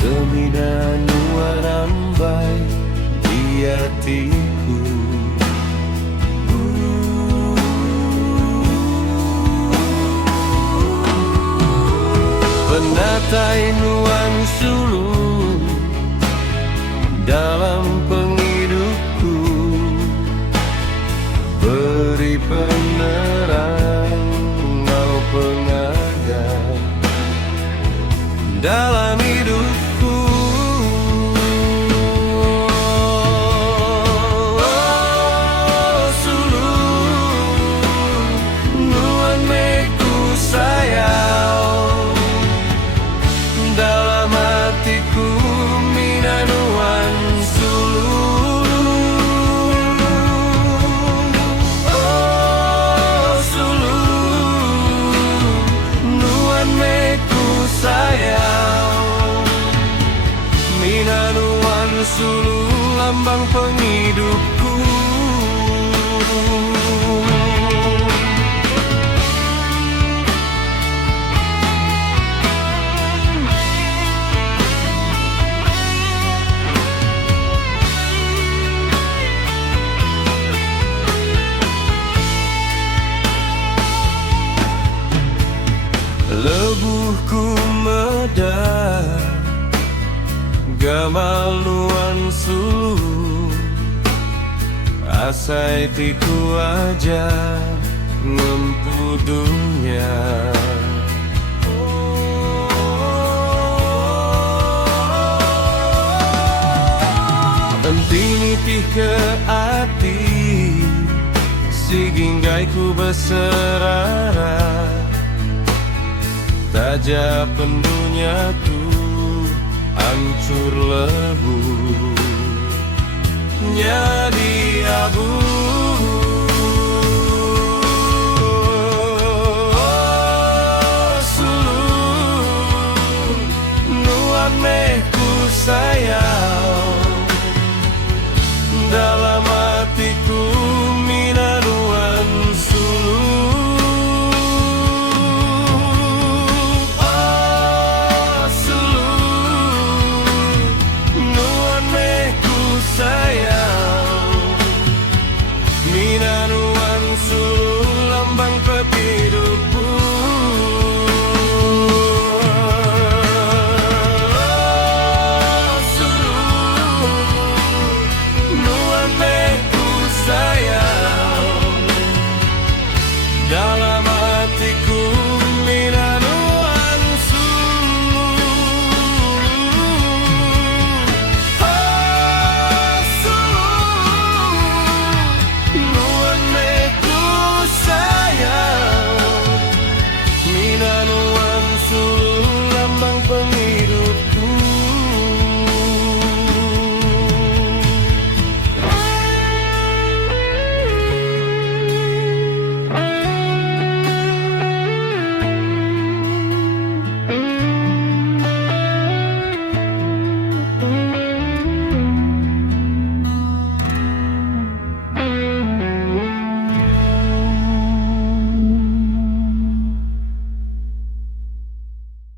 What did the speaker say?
semina nuarambai di hatiku. Penatai nuan sulung dalam penghidupku, beri penerang mau pengagar dalam hidupku. Oh, sulung nuan meku sayang, dalam hatiku mina nuan sulung. Oh, sulung nuan meku sayang, mina nuan sulung lambang penghidupku. Lebuhku medar gamal nuan sulung, asai tiku aja ngempu dunia. Entini tih ke hati si ginggaiku berserara, saja pendunya tuh hancur lebur jadi abu. Oh, sulung nuan meku sayang, dalam